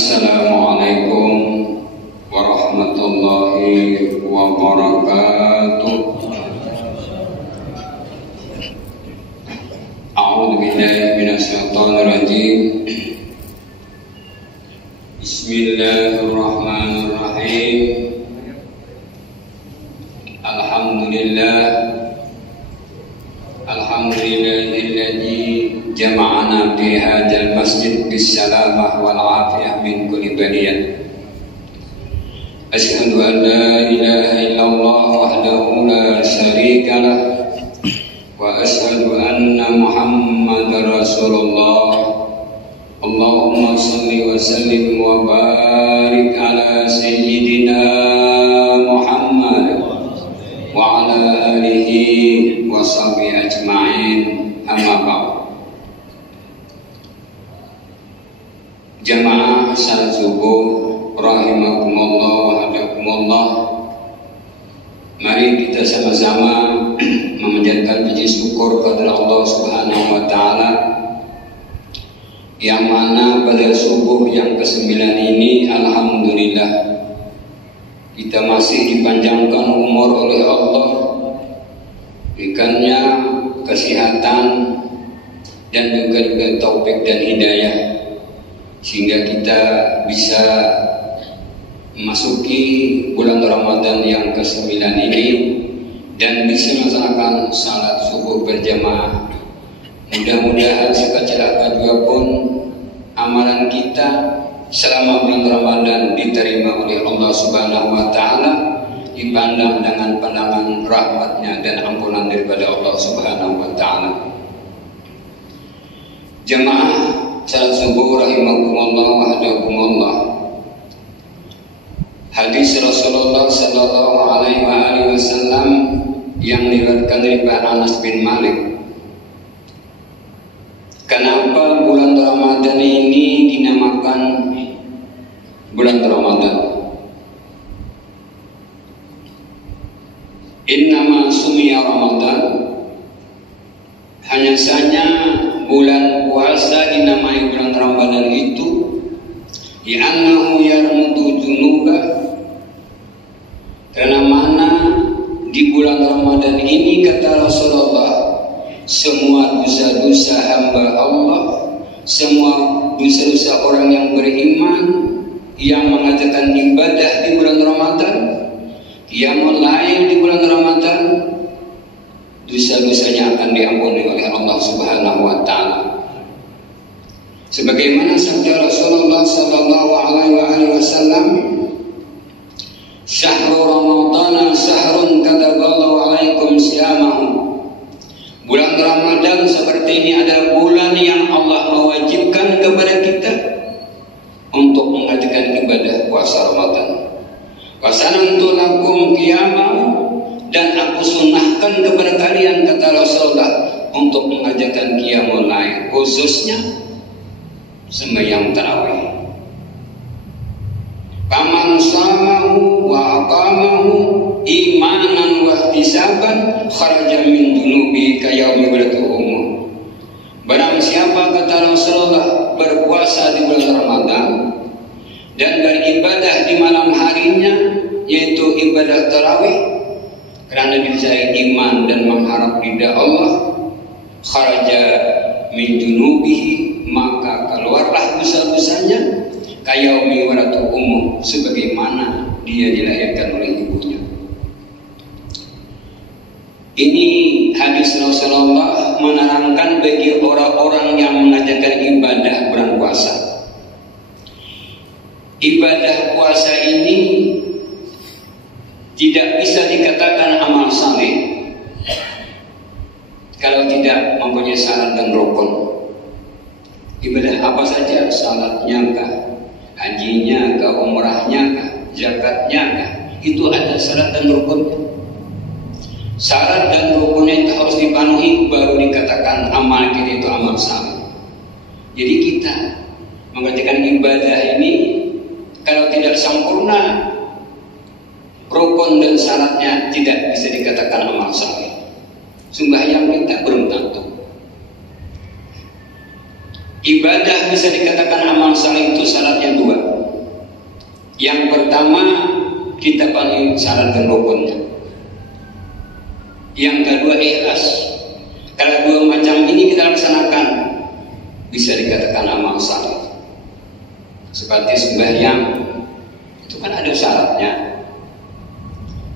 Assalamualaikum warahmatullahi wabarakatuh. A'udzu billahi minasyaitonir rajim. Bismillahirrahmanirrahim. Alhamdulillahilladzi jama'ana fi hadzal masjid bis salamah wal afiyah min kulli baliyah. Asyhadu an la ilaha illallah wahdahu la syarika lah wa asyhadu anna Muhammadar Rasulullah. Allahumma shalli wa sallim wa barik ala sayyidina Muhammad wa ala alihi wa sahbihi ajma'in. Amma ba'd. Jamaah salat subuh rahimakumullah wa hadakumullah. Mari kita sama-sama memanjatkan puji syukur kepada Allah Subhanahu wa taala, yang mana pada subuh yang ke-9 ini alhamdulillah kita masih dipanjangkan umur oleh Allah, berikannya kesehatan dan juga taufik dan hidayah, sehingga kita bisa memasuki bulan Ramadan yang ke-9 ini dan bisa melaksanakan salat subuh berjamaah. Mudah-mudahan sekecil-kecil pun amalan kita selama bulan Ramadan diterima oleh Allah Subhanahu wa taala, dipandang dengan pandangan rahmatnya dan ampunan daripada Allah Subhanahu wa taala. Jamaah salat subuh rahimakumullah wa hadakumullah. Hadis Rasulullah sallallahu alaihi wasallam yang diriwayatkan dari Anas bin Malik. Kenapa bulan Ramadan ini dinamakan bulan Ramadan? Innama sumiya Ramadan, hanya saja bulan puasa dinamai bulan Ramadan itu li'annahu yarmudu junuba, karena mana di bulan Ramadan ini kata Rasulullah, semua dosa-dosa hamba Allah, semua dosa-dosa orang yang beriman yang mengadakan ibadah di bulan Ramadan, yang lain di bulan Ramadan, dosa-dosanya akan diampuni oleh Allah Subhanahu wa taala. Sebagaimana sabda Rasulullah sallallahu alaihi wasallam, "Syahrul Ramadhan syahrun kataballahu alaikum siyamahu." Bulan Ramadan seperti ini adalah bulan yang Allah mewajibkan kepada kita untuk mengajarkan ibadah puasa Ramadan. Wasanantu lakum qiyamahu, dan aku sunnahkan kepada kalian kata Rasulullah untuk mengajarkan qiyamul lail, khususnya sembahyang tarawih. Faman shamahu wa aqamahu imanan wa ihtisaban kharaja min dunubi kayaumi waladtuhum. Barang siapa kata Rasulullah berpuasa di bulan Ramadan dan beribadah di malam harinya, yaitu ibadah tarawih, kerana disertai iman dan mengharap ridha Allah, kharaja min dunubihi, maka keluarlah dosa-dosanya kayaumi waladtuhum, sebagaimana dia dilahirkan oleh ibunya. Ini hadis Rasulullah menerangkan bagi orang-orang yang mengajarkan ibadah bulan puasa. Ibadah puasa ini tidak bisa dikatakan amal saleh kalau tidak mempunyai syarat dan rukun. Ibadah apa saja, salatnya kah, hajinya kah, umrahnya kah, zakatnya kah, itu ada syarat dan rukunnya. Syarat dan rukunnya itu harus dipenuhi baru dikatakan amal kita itu amal saleh. Jadi kita mengerjakan ibadah ini kalau tidak sempurna, rukun dan syaratnya tidak bisa dikatakan amal saleh. Sembahyang kita belum tentu. Ibadah bisa dikatakan amal saleh itu syaratnya dua. Yang pertama, kita paling syarat dan rukunnya. Yang kedua, ikhlas. Kalau dua macam ini kita laksanakan, bisa dikatakan amal saleh. Seperti sembahyang, itu kan ada syaratnya.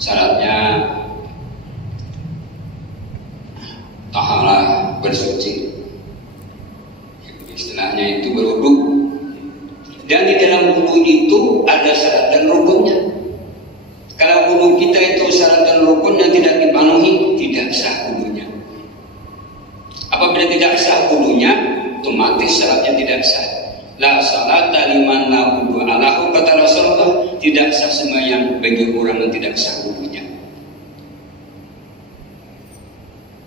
Syaratnya taharah, bersuci. Istilahnya itu berwudu. Dan di dalam wudu itu ada syarat dan rukunnya. Kalau wudu kita itu syarat dan rukunnya tidak dipenuhi, tidak sah wudunya. Apabila tidak sah wudunya, otomatis syaratnya tidak sah. La salata liman la wudu alahu, kata Rasulullah, tidak sah sembahyang bagi orang yang tidak sah wudunya.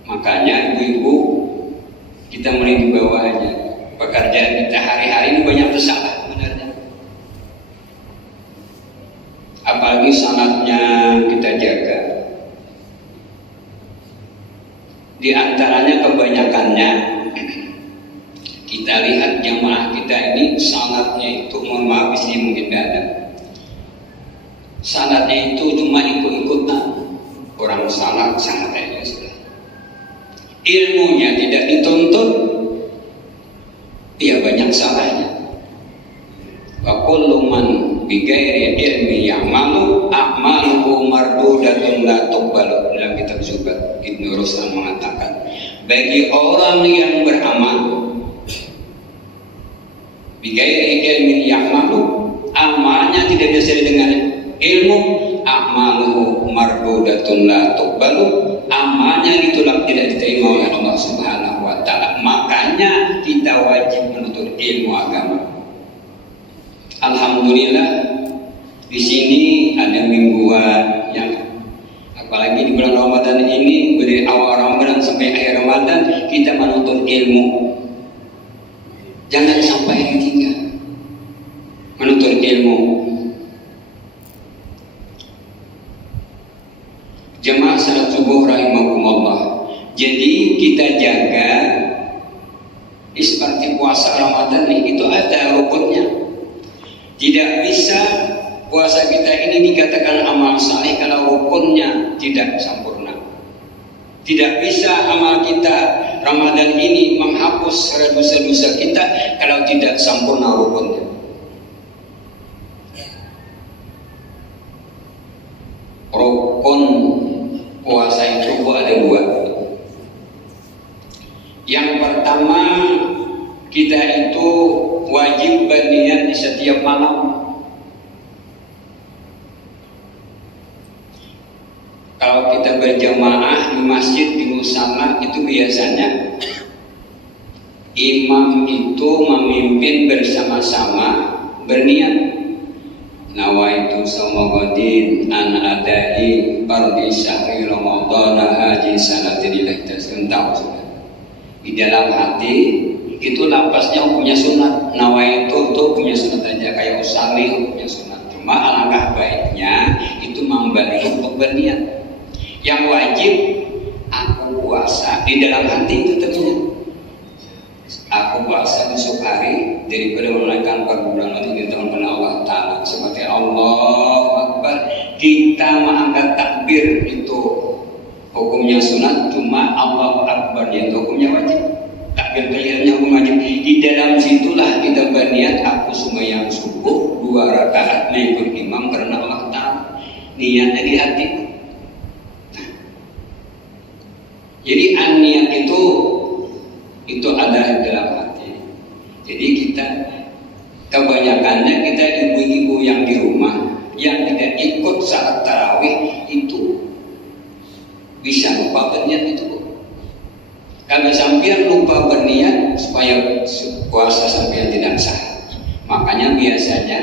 Makanya ibu-ibu, kita mulai di bawahnya. Pekerjaan kita hari-hari ini banyak tersalah sebenarnya. Apalagi salatnya kita jaga. Di antaranya kebanyakannya kita lihat jamaah kita ini salatnya itu, mohon maaf di sini mungkin ada. Salatnya itu cuma ikut-ikutan. Orang salat sangat aja sudah. Ilmunya tidak dituntut, ya banyak salahnya. Wa kullu man bi ghairi ilmi ya'malu a'maluhu mardudatun la tuqbalu. Dalam kitab Zubat, Ibnu Ruslan mengatakan, bagi orang yang beramal bi ghairi ilmi ya'malu, amalnya tidak disertai dengan ilmu, a'maluhu mardudatun la tuqbalu, amalnya ditolak, tidak diterima oleh Allah Subhanahu wa taala. Makanya kita wajib menuntut ilmu agama. Alhamdulillah di sini ada mingguan yang, apalagi di bulan Ramadan ini, dari awal Ramadan sampai akhir Ramadan kita menuntut ilmu. Jangan sampai ditinggal menuntut ilmu. Jemaah salat subuh rahimakumullah. Jadi kita jaga seperti puasa Ramadan ini, itu ada rukunnya. Tidak bisa puasa kita ini dikatakan amal saleh kalau rukunnya tidak sempurna. Tidak bisa amal kita Ramadan ini menghapus dosa-dosa kita kalau tidak sempurna rukunnya. Rukun puasa itu ada dua. Yang pertama, kita itu wajib berniat di setiap malam. Kalau kita berjamaah di masjid, di musala, itu biasanya imam itu memimpin bersama-sama berniat. Nawaitu samagodin an adai fardhi syahri Ramadan haji sanatilillahi ta'ala. Di dalam hati itu lapasnya hukumnya sunat. Nawaitu itu hukumnya sunat aja, kayak usali hukumnya sunat. Cuma alangkah baiknya itu membalik untuk berniat. Yang wajib, aku puasa di dalam hati itu tentunya. Aku puasa besok hari daripada menunaikan perbulan itu di tahun Allah Ta'ala. Seperti Allah Akbar, kita mengangkat takbir itu hukumnya sunat, cuma Allah Akbar itu hukumnya wajib. Takbir kelihatannya hukum wajib. Di dalam situlah kita berniat, aku sembahyang subuh 2 rakaat mengikut imam karena Allah Ta'ala. Niatnya di hati. Nah, jadi niat itu ada dalam hati. Jadi kita kebanyakannya kita ibu-ibu yang di rumah yang tidak ikut salat tarawih itu bisa lupa berniat itu. Kalau sampai lupa berniat supaya puasa sampai tidak sah. Makanya biasanya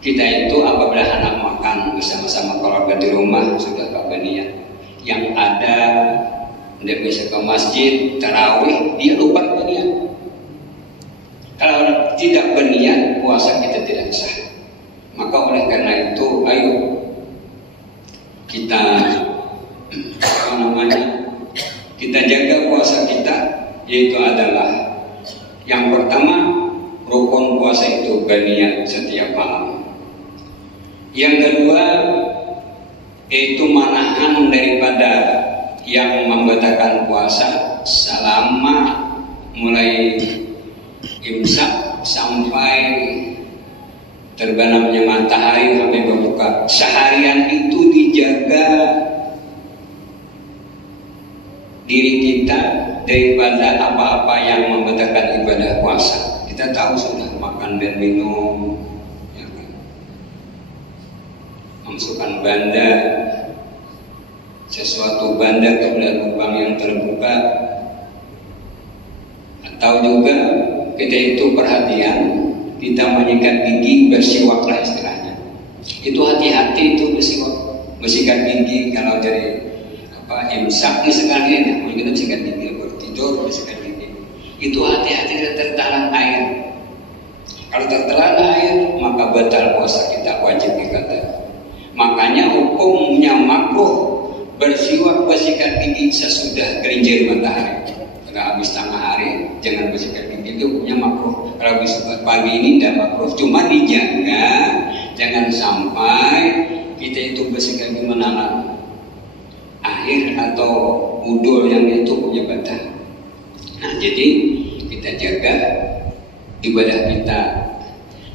kita itu apabila anak makan bersama-sama keluarga di rumah sudah berniat. Yang ada tidak bisa ke masjid tarawih, dia lupa berniat. Kalau tidak berniat, puasa kita tidak sah. Maka oleh karena itu, ayo kita kita jaga puasa kita, yaitu adalah yang pertama rukun puasa itu untuk berniat setiap malam. Yang kedua, yaitu manahan daripada yang membatalkan puasa selama mulai imsak sampai terbenamnya matahari sampai berbuka. Seharian itu dijaga diri kita daripada apa-apa yang membatalkan ibadah puasa. Kita tahu sudah makan dan minum, ya kan? Masukkan benda, sesuatu benda ke dalam lubang yang terbuka, atau juga kita itu perhatian, kita menyikat gigi, bersiwaklah istilahnya. Itu hati-hati itu bersiwak, bersikat gigi. Kalau dari imsak nih sekalian, mungkin kita bersikat gigi, baru tidur bersikat gigi. Itu hati-hati tertelan air. Kalau tertelan air, maka batal puasa kita, wajib dikata. Makanya hukumnya makruh bersiwak, bersikat gigi sesudah gelincir matahari. Kalau habis tengah hari jangan bersikat gigi, itu hukumnya makruh. Kalau habis pagi ini tidak makruh, cuma dijaga jangan sampai kita itu bersikat gigi menahan air atau udul yang itu punya batal. Nah, jadi kita jaga ibadah kita.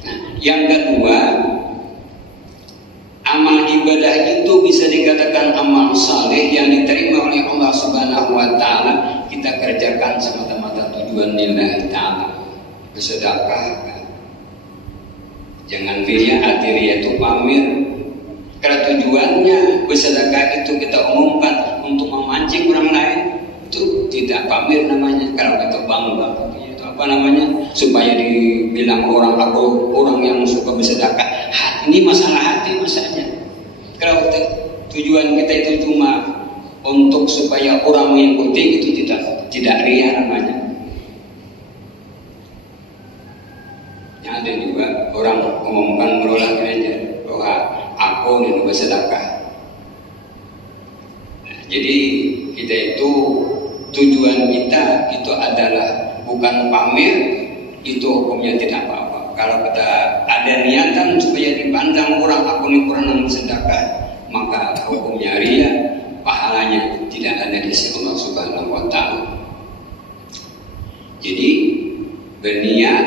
Nah, yang kedua, amal ibadah itu bisa dikatakan amal saleh yang diterima oleh Allah Subhanahu wa Ta'ala. Kita kerjakan semata-mata tujuan lillahi ta'ala. Bersedekah, jangan riya. Arti riya itu pamer. Kalau tujuannya bersedekah itu kita umumkan untuk memancing orang lain, itu tidak pamer namanya. Kalau kita bangga, itu apa namanya? Supaya dibilang orang, aku orang yang suka bersedekah. Ini masalah hati masanya. Kalau tujuan kita itu cuma untuk supaya orang mengikuti, itu tidak riya namanya. Yang ada juga orang umumkan merolah gereja bahwa aku ini bersedekah. Nah, jadi kita itu tujuan kita itu adalah bukan pamer, itu hukumnya tidak apa-apa. Kalau kita ada niatan supaya dipandang orang aku ini orang yang bersedekah, maka hukumnya riya, pahalanya tidak ada di sisi Allah Subhanahu wa Ta'ala. Jadi berniat,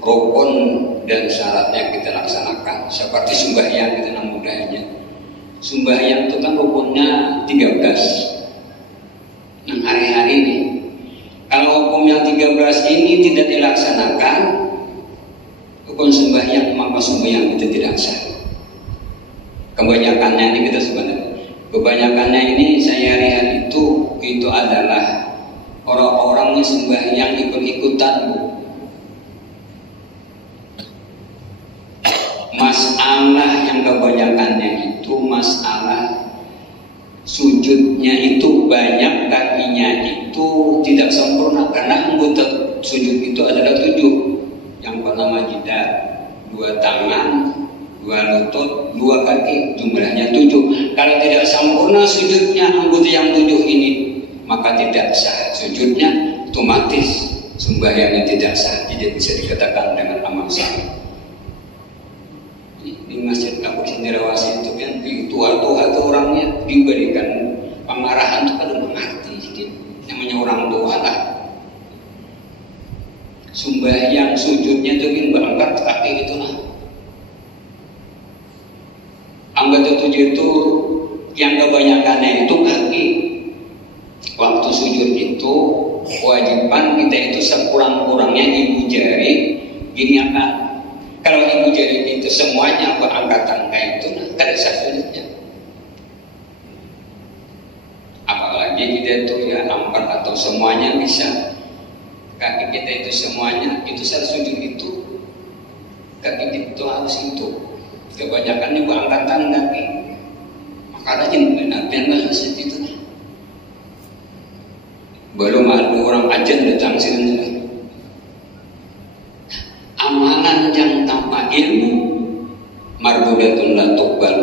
rukun dan syaratnya kita laksanakan. Seperti sembahyang kita mudahnya. Sembahyang itu kan rukunnya 13. Nah, hari-hari ini kalau hukumnya 13 ini tidak dilaksanakan, rukun sembahyang, maka sembahyang itu tidak sah. Kebanyakannya ini kita sebenarnya, kebanyakannya ini saya lihat itu adalah orang-orang yang sembahyang ikut-ikutan. Masalah yang kebanyakannya itu masalah sujudnya itu banyak, kakinya itu tidak sempurna, karena anggota sujud itu adalah 7. Yang pertama jidat, 2 tangan, 2 lutut, 2 kaki, jumlahnya 7. Kalau tidak sempurna sujudnya anggota yang 7 ini, maka tidak sah sujudnya, otomatis sembahyangnya tidak sah, tidak bisa dikatakan dengan amal saleh. Di masjid Kampung Cendrawasih itu kan tua-tua itu orangnya diberikan pengarahan itu pada mengerti sedikit, namanya orang tua lah. Sembahyang sujudnya itu ingin berangkat kaki itu lah. Anggota 7 itu yang kebanyakannya itu kaki. Waktu sujud itu kewajiban kita itu sekurang-kurangnya ibu jari gini akan. Kalau ibu jari itu semuanya berangkatan kayak itu, nah kada sah sujudnya. Apalagi kita itu ya 4 atau semuanya bisa. Kaki kita itu semuanya itu sah sujud itu. Kaki kita itu harus itu. Kebanyakan juga angkatan kaki. Makanya benar-benar seperti itu. Belum ada orang ajan datang sini. Amalan yang tanpa ilmu mardudatun la tuqbal.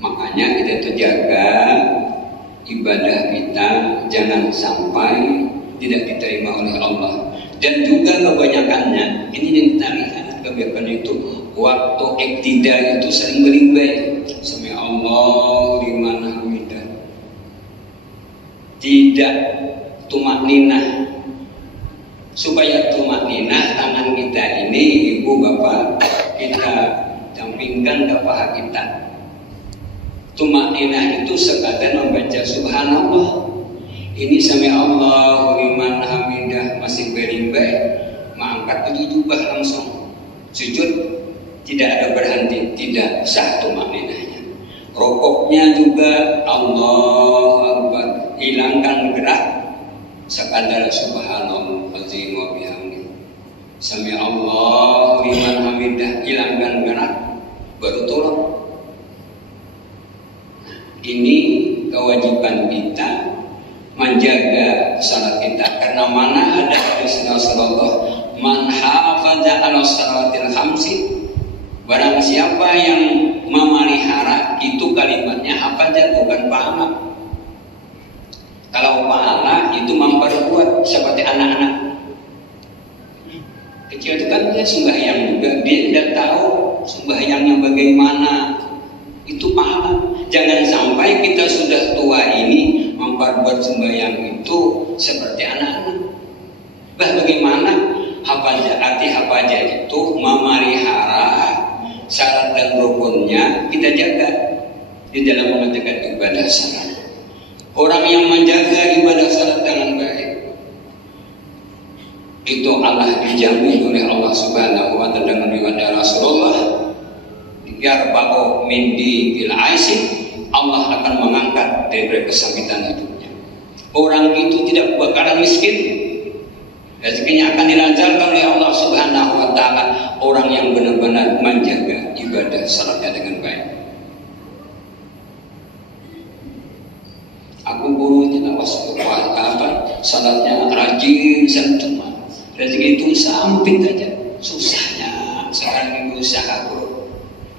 Makanya kita itu jaga ibadah kita jangan sampai tidak diterima oleh Allah. Dan juga kebanyakannya ini yang kita lihat, kerjakan itu waktu iktidal itu sering beribadah. Sami Allah liman hamidah. Tidak tumakninah. Supaya tumakninah tangan kita ini, ibu bapak, kita campingkan ke paha kita. Tumakninah itu sekadar membaca subhanallah. Ini sami Allah liman hamidah masih beribadah. Mengangkat baju jubah langsung sujud, tidak ada berhenti, tidak sah tumakninahnya. Rokoknya juga Allahu Akbar, hilangkan gerak sekadar subhanallazim wa bihamdi. Sami Allah liman hamidah, hilangkan gerak baru turun. Ini kewajiban kita menjaga salat kita, karena mana ada hadis Rasulullah, man hafaza ala salawatil khamsi, barang siapa yang memelihara, itu kalimatnya hafaza bukan pahala. Kalau pahala itu memperbuat seperti anak-anak kecil itu kan dia sembahyang juga, dia tidak tahu sembahyangnya bagaimana, itu pahala. Jangan sampai kita sudah tua ini memperbuat sembahyang itu seperti anak-anak. Bagaimana hafazah, arti hafazah itu memelihara syarat dan rukunnya kita jaga di dalam mengerjakan ibadah salat. Orang yang menjaga ibadah salat dengan baik itu Allah dijamin oleh Allah Subhanahu wa taala dengan riwayat Rasulullah, yarba'u min bil aisy, Allah akan mengangkat dari kesakitan hidupnya. Orang itu tidak bakalan miskin, rezekinya akan dilancarkan oleh Allah Subhanahu wa taala. Orang yang benar-benar menjaga ibadah salatnya dengan baik. Aku gurunya awas salatnya rajin santuma. Rezeki itu sampit aja, susahnya sekarang ini usaha bro.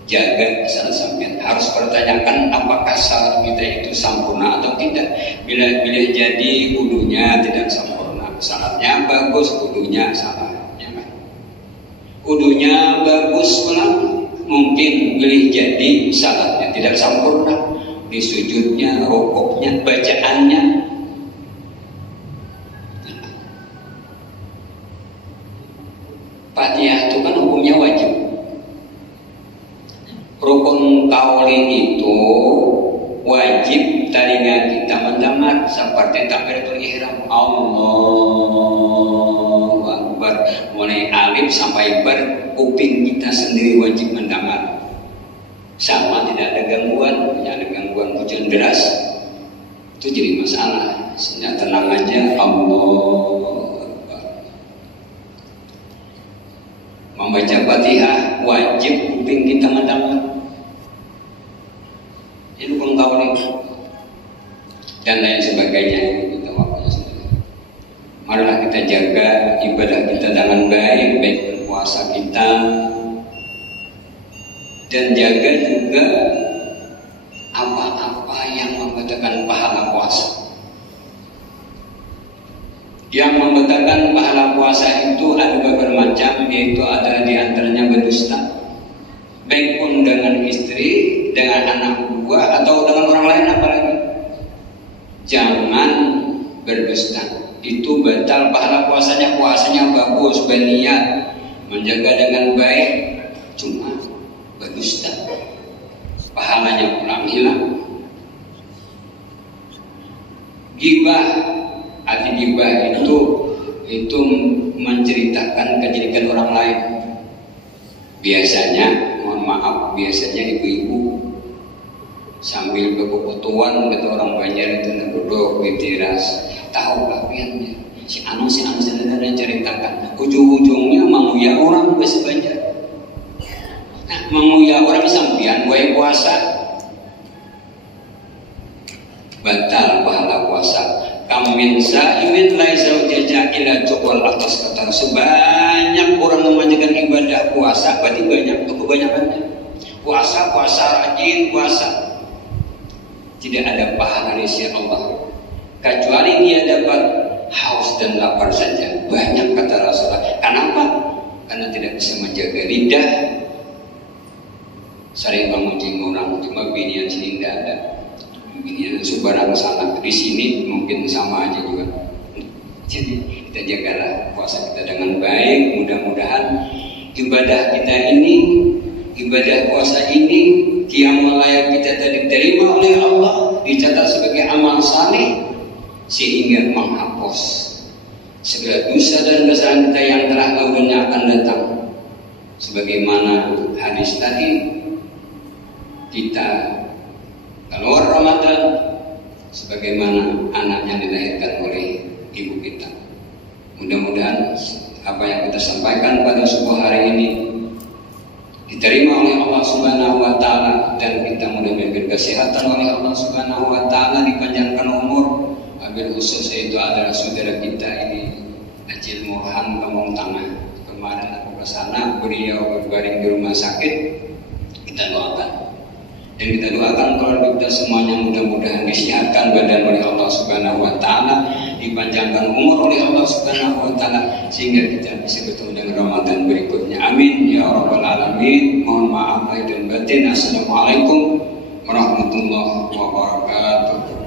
Jaga salat sampean, harus pertanyakan apakah salat kita itu sempurna atau tidak. Bila jadi wudunya tidak sempurna, salatnya bagus, wudunya salah. Wudunya bagus pula mungkin boleh jadi salatnya tidak sempurna, di sujudnya, rukuknya, bacaannya. Fatihah itu kan hukumnya wajib. Rukun qauli itu wajib telinga kita mendengar seperti takbiratul ihram, Allahu Akbar, mulai alif sampai bar, kuping kita sendiri wajib mendengar. Sama tidak ada gangguan, hanya ada gangguan hujan deras itu jadi masalah. Sebenarnya tenang aja, Allahu Akbar. Membaca Fatihah wajib kuping kita mendengar. Ini pun qauli dan lain sebagainya. Kita waktunya sendiri. Marilah kita jaga ibadah kita dengan baik, baik puasa kita, dan jaga juga apa-apa yang membatalkan pahala puasa. Yang membatalkan pahala puasa itu ada beberapa macam, yaitu ada di antaranya berdusta, baik pun dengan istri, dengan anak buah, atau dengan orang lain apalagi. Jangan berdusta, itu batal pahala puasanya. Puasanya bagus, berniat menjaga dengan baik, cuma berdusta, pahalanya pulang hilang. Ghibah, arti ghibah itu menceritakan kejelekan orang lain. Biasanya, mohon maaf, biasanya ibu-ibu sambil kebutuhan kata orang Banjar itu duduk di teras, tahu kapiannya si anu sebenarnya ceritakan, ujung-ujungnya menguya orang bahasa Banjar. Nah, menguya orang sampian wae puasa batal pahala puasa. Kamin sa'imin laisa jaja ila cukup atas kata sebanyak orang memanjakan ibadah puasa, berarti banyak tuh kebanyakannya. Puasa rajin puasa, tidak ada pahala di sisi Allah kecuali dia dapat haus dan lapar saja. Banyak kata Rasulullah. Kenapa? karena tidak bisa menjaga lidah. Saya memuji orang cuma binian sini tidak ada, binian sebarang sana di sini mungkin sama aja juga. Jadi kita jagalah puasa kita dengan baik. Mudah-mudahan ibadah kita ini, ibadah puasa ini, qiyamul lail kita diterima oleh Allah, dicatat sebagai amal saleh sehingga menghapus segala dosa dan kesalahan kita yang telah lalu dan akan datang. Sebagaimana hadis tadi, kita keluar Ramadan sebagaimana anaknya dilahirkan oleh ibu kita. Mudah-mudahan apa yang kita sampaikan pada subuh hari ini diterima oleh Allah Subhanahu wa taala, dan kita mudah-mudahan diberi kesehatan oleh Allah Subhanahu wa taala, dipanjangkan umur. Wabil khusus itu adalah saudara kita ini Ajil Murhan Kampung Tengah. Kemarin aku ke sana, beliau berbaring di rumah sakit. Kita doakan. Dan kita doakan keluarga kita semuanya mudah-mudahan disehatkan badan oleh Allah Subhanahu wa taala, dipanjangkan umur oleh Allah Subhanahu wa taala sehingga kita bisa bertemu dengan Ramadan berikutnya. Amin ya rabbal alamin. Mohon maaf lahir dan batin. Assalamualaikum warahmatullahi wabarakatuh.